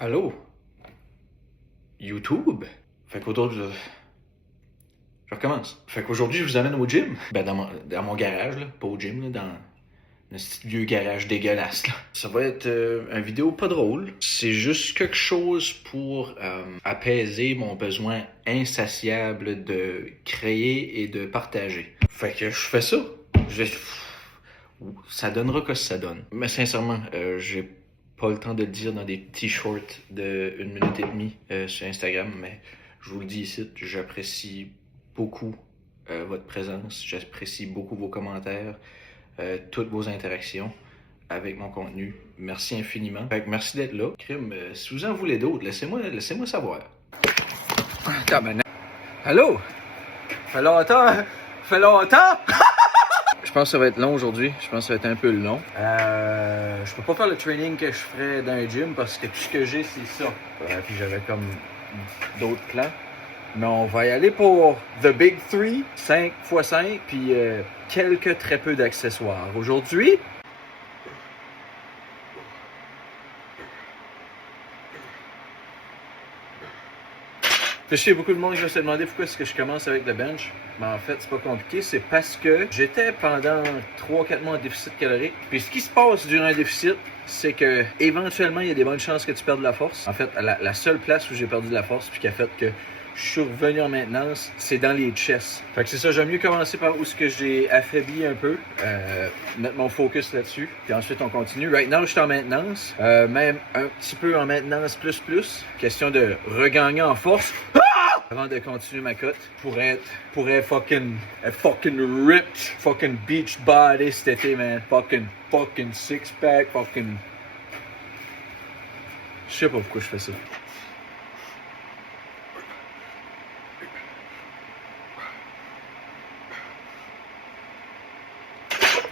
Allô? YouTube? Fait qu'aujourd'hui, je recommence. Fait qu'aujourd'hui, je vous amène au gym. Ben, dans mon garage, là. Pas au gym, là, dans un petit vieux garage dégueulasse, là. Ça va être une vidéo pas drôle. C'est juste quelque chose pour apaiser mon besoin insatiable de créer et de partager. Fait que je fais ça. Ça donnera que ça donne. Mais sincèrement, j'ai pas le temps de le dire dans des t-shirts de 1 minute et demie sur Instagram, mais je vous le dis ici, j'apprécie beaucoup votre présence, j'apprécie beaucoup vos commentaires, toutes vos interactions avec mon contenu. Merci infiniment. Fait que merci d'être là. Crime, si vous en voulez d'autres, laissez-moi savoir. Allô? Fait longtemps? Fait longtemps? Je pense que ça va être long aujourd'hui. Je pense que ça va être un peu long. Je peux pas faire le training que je ferais dans un gym parce que tout ce que j'ai, c'est ça. Puis j'avais comme d'autres plans. Mais on va y aller pour The Big 3, 5x5, puis quelques très peu d'accessoires. Aujourd'hui, je sais, beaucoup de monde qui va se demander pourquoi est-ce que je commence avec le bench. Mais en fait, c'est pas compliqué. C'est parce que j'étais pendant 3-4 mois en déficit calorique. Puis ce qui se passe durant un déficit, c'est que éventuellement, il y a des bonnes chances que tu perdes de la force. En fait, la seule place où j'ai perdu de la force, puis qui a fait que je suis revenu en maintenance, c'est dans les chests. Fait que c'est ça, j'aime mieux commencer par où ce que j'ai affaibli un peu, mettre mon focus là-dessus, puis ensuite on continue. Right now, je suis en maintenance, même un petit peu en maintenance plus. Question de regagner en force avant de continuer ma cote pour être fucking ripped, fucking beach body cet été, man. Fucking six pack, fucking. Je sais pas pourquoi je fais ça.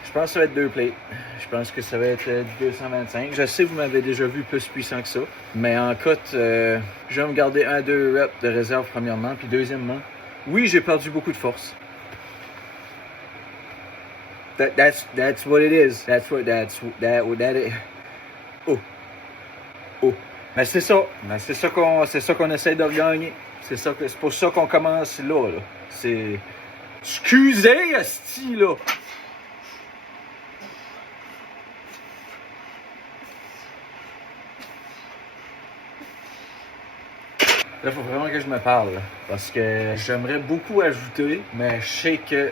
Je pense que ça va être 2 plates. Je pense que ça va être 225. Je sais que vous m'avez déjà vu plus puissant que ça. Mais en cote, je vais me garder 1-2 reps de réserve premièrement. Puis deuxièmement, oui, j'ai perdu beaucoup de force. That's what it is. That is. Oh. Mais c'est ça. Mais c'est ça qu'on essaie de regagner. C'est pour ça qu'on commence là. C'est. Excusez, asti, là. Là, il faut vraiment que je me parle, là, parce que j'aimerais beaucoup ajouter, mais je sais que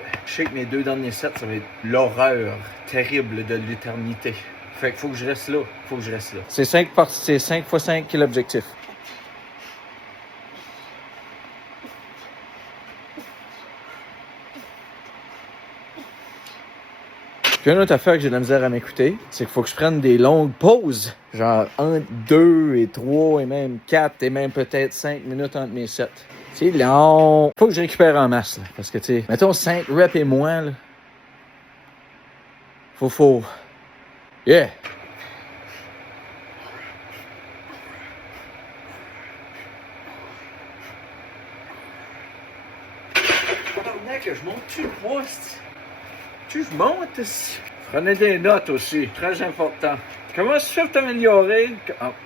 mes 2 derniers sets, ça va être l'horreur terrible de l'éternité. Fait qu'il faut que je reste là. C'est 5 x 5 qui est l'objectif. Puis une autre affaire que j'ai de la misère à m'écouter, c'est qu'il faut que je prenne des longues pauses. Genre entre 2 et 3 et même 4 et même peut-être 5 minutes entre mes sets. C'est long. Faut que je récupère en masse, là, parce que tu sais, mettons 5 reps et moins, là. Faut. Yeah! Je monte-tu le poids? Je monte? Prenez des notes aussi, très important. Comment tu fais pour t'améliorer?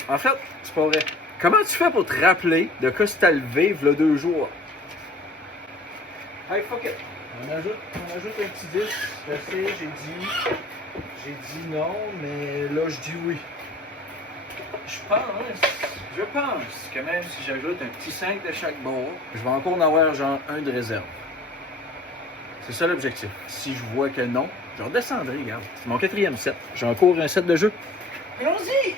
En fait, c'est pas vrai. Comment tu fais pour te rappeler de quoi tu t'as levé il y a 2 jours? Hey, fuck it. On ajoute un petit 10. Je sais, j'ai dit non, mais là, je dis oui. Je pense que même si j'ajoute un petit 5 de chaque bord, je vais encore en avoir genre 1 de réserve. C'est ça l'objectif. Si je vois que non, je redescendrai, regarde. C'est mon 4e set. J'ai encore un set de jeu. Allons-y!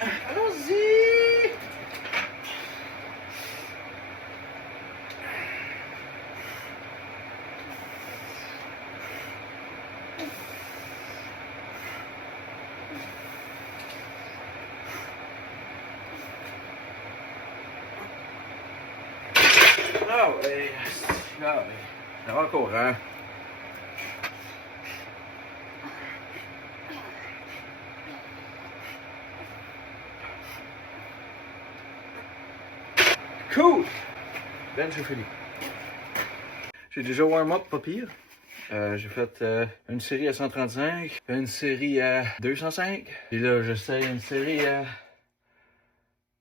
Ah oui. Encore, hein? Cool! Ben, j'ai fini. J'ai déjà warm-up, pas pire. J'ai fait une série à 135, une série à 205. Et là, j'essaie une série à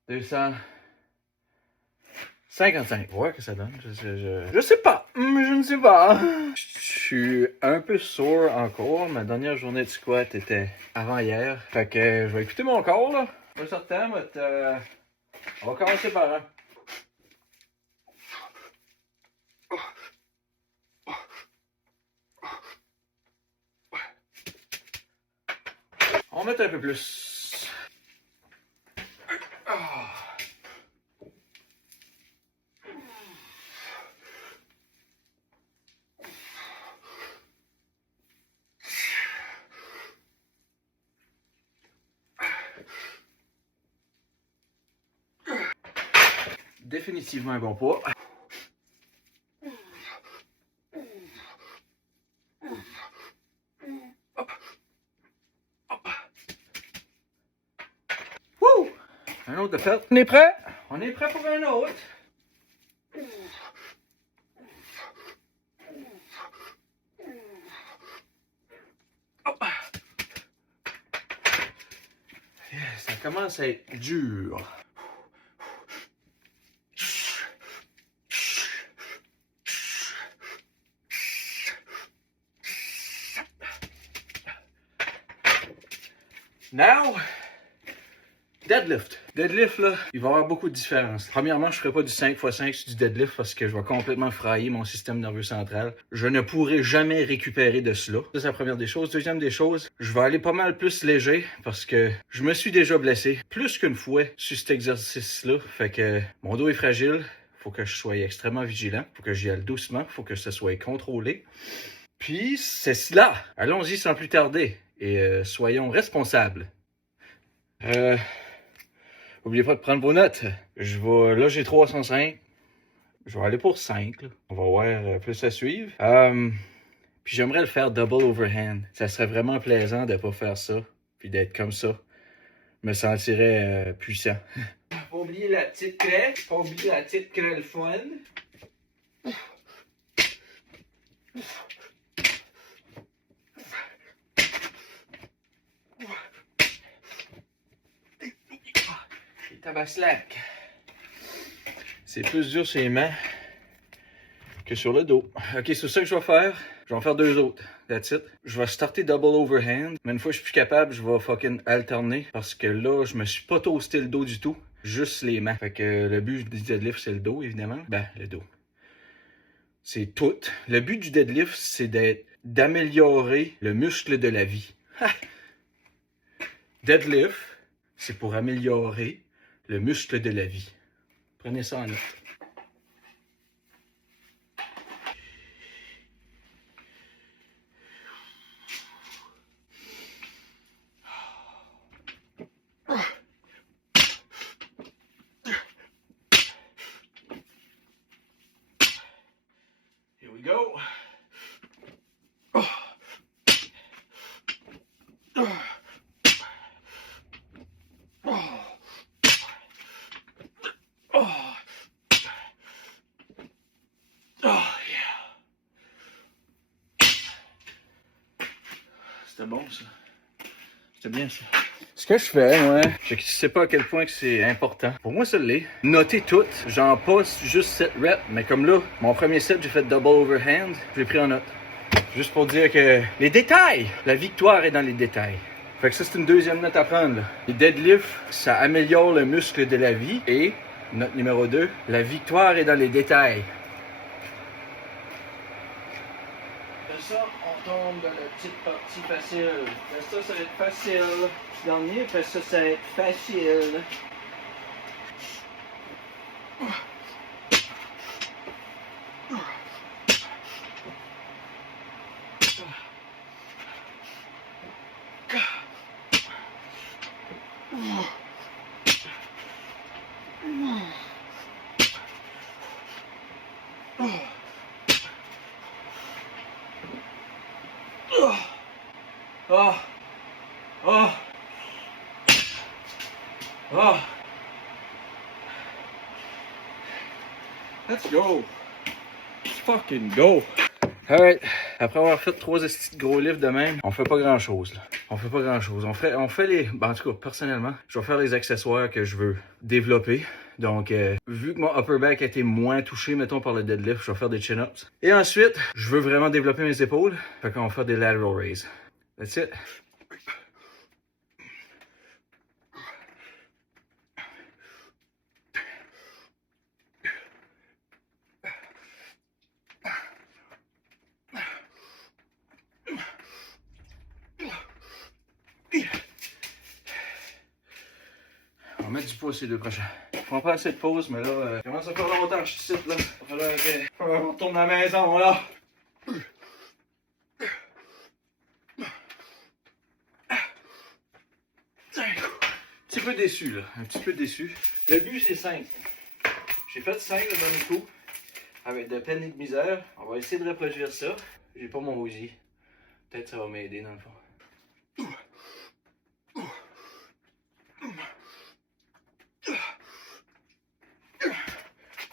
255. Ouais, que ça donne. Je sais pas. Je ne sais pas. Je suis un peu sourd encore. Ma dernière journée de squat était avant-hier. Fait que je vais écouter mon corps, là. Pas certain, mais on va commencer par un. On va mettre un peu plus. Définitivement un bon poids. Wouh! Un autre de fait. On est prêt? On est prêt pour un autre. Ça commence à être dur. Now, deadlift. Deadlift, là, il va y avoir beaucoup de différences. Premièrement, je ne ferai pas du 5x5 sur du deadlift parce que je vais complètement frayer mon système nerveux central. Je ne pourrai jamais récupérer de cela. Ça, c'est la première des choses. Deuxième des choses, je vais aller pas mal plus léger parce que je me suis déjà blessé plus qu'une fois sur cet exercice-là. Fait que mon dos est fragile. Faut que je sois extrêmement vigilant. Faut que j'y aille doucement. Faut que ça soit contrôlé. Puis, c'est cela. Allons-y sans plus tarder. Et soyons responsables. N'oubliez pas de prendre vos notes. Là, j'ai 305. Je vais aller pour 5. Là. On va voir plus à suivre. Puis j'aimerais le faire double overhand. Ça serait vraiment plaisant de ne pas faire ça. Puis d'être comme ça. Je me sentirais puissant. Pas oublier la petite craie. Pas oublier la petite craie le fun. Tabaslac. C'est plus dur sur les mains que sur le dos. Ok, c'est ça que je vais faire. Je vais en faire deux autres. That's it. Je vais starter double overhand. Mais une fois que je suis plus capable, je vais fucking alterner. Parce que là, je me suis pas toasté le dos du tout. Juste les mains. Fait que le but du deadlift, c'est le dos, évidemment. Ben, le dos. C'est tout. Le but du deadlift, c'est d'améliorer le muscle de la vie. Ha! Deadlift, c'est pour améliorer le muscle de la vie. Prenez ça en note. Here we go. C'était bon, ça. C'était bien, ça. Ce que je fais, moi, je sais pas à quel point que c'est important. Pour moi, ça l'est. Notez tout. J'en passe juste 7 reps. Mais comme là, mon premier set, j'ai fait double overhand. Je l'ai pris en note. Juste pour dire que les détails, la victoire est dans les détails. Fait que ça, c'est une deuxième note à prendre. Là. Les deadlifts, ça améliore le muscle de la vie. Et, note numéro 2, la victoire est dans les détails. Après ça, on tombe dans la petite partie facile. Après ça va être facile. Le dernier, après ça va être facile. Oh! Oh! Oh! Let's go! Let's fucking go! Alright, Après avoir fait 3 estis de gros livres de même, on fait pas grand chose là. On fait pas grand chose. On fait les. Ben, en tout cas, personnellement, je vais faire les accessoires que je veux développer. Donc, vu que mon upper back a été moins touché, mettons, par le deadlift, je vais faire des chin-ups. Et ensuite, je veux vraiment développer mes épaules. Fait qu'on va faire des lateral raises. That's it. On va mettre du poids ces 2 prochains. Je prends pas assez de pause, mais là, comment ça fait longtemps que je suis ici, là? Il va falloir qu'on retourne à la maison, là. Un petit peu déçu, là. Un petit peu déçu. Le but, c'est 5. J'ai fait 5 le dernier coup. Avec de peine et de misère. On va essayer de reproduire ça. J'ai pas mon Uzi. Peut-être que ça va m'aider, dans le fond.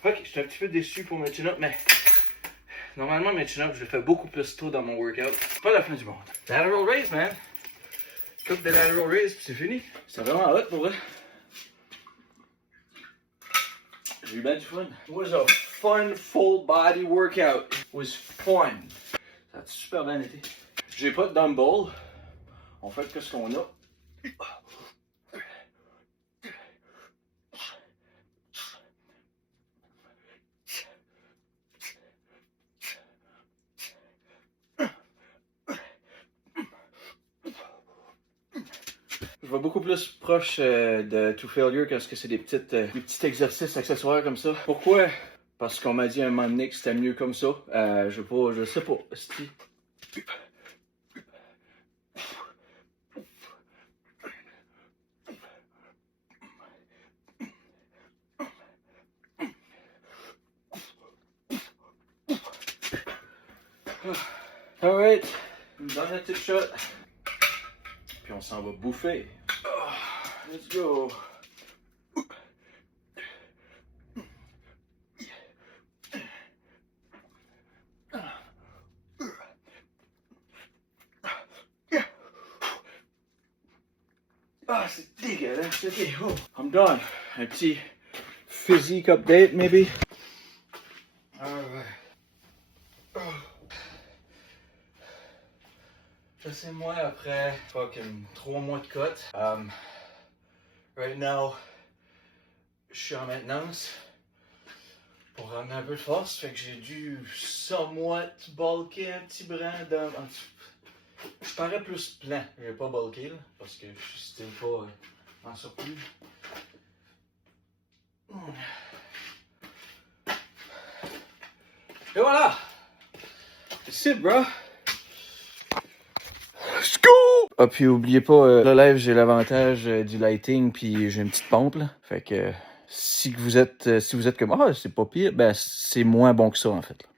Ok, je suis un petit peu déçu pour mes chin-ups, mais normalement, mes chin-ups, je les fais beaucoup plus tôt dans mon workout. C'est pas la fin du monde. Lateral raise, man. Coupe de lateral raise, puis c'est fini. C'est vraiment hot pour vrai. J'ai eu bien du fun. It was a fun full body workout. It was fun. Ça a super bien été. J'ai pas de dumbbell. On fait que ce qu'on a. Je vais beaucoup plus proche de To Failure quand c'est des petits exercices accessoires comme ça. Pourquoi? Parce qu'on m'a dit à un moment donné que c'était mieux comme ça. Je sais pas. Alright, une dernière petite shot. Puis on s'en va bouffer. Let's go. Ah, c'est dégueulasse. Ok, oh. I'm done. Un petit physique update, maybe. Alright. Oh. Ça c'est moi après fucking 3 mois de cut. Right now, je suis en maintenance pour ramener un peu de force. Fait que j'ai dû somewhat bulker un petit brin dans. Je parais plus plein. J'ai pas bulké là, parce que je suis pas en surplus. Et voilà! C'est it, bro! Ah, puis oubliez pas, le live, j'ai l'avantage du lighting, puis j'ai une petite pompe, là. Fait que si vous êtes comme, ah, c'est pas pire, ben c'est moins bon que ça, en fait. Là.